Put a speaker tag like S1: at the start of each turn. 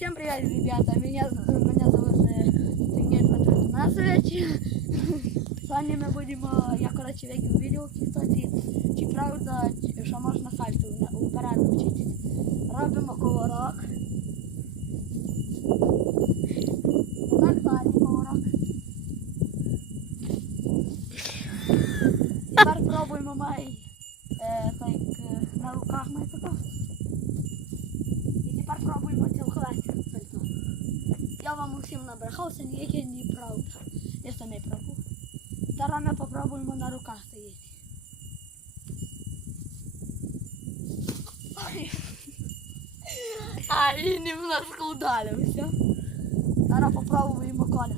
S1: Всем привет, ребята! Меня, меня зовут е, Сергей Дмитро Танасович. Сьогодні ми будемо, я коротше видів відео в чи правда, що можна сальто на- вперед навчитись. Робимо коворок. Тепер пробуємо май е, так, на руках май тако. І тепер пробуємо цілковець сальто. Я вам усім набрехався, ніяке не правда. Я самі пробую. Зараз ми попробуємо на руках стоїти. А, і не в нас ударився. Зараз попробуємо коля.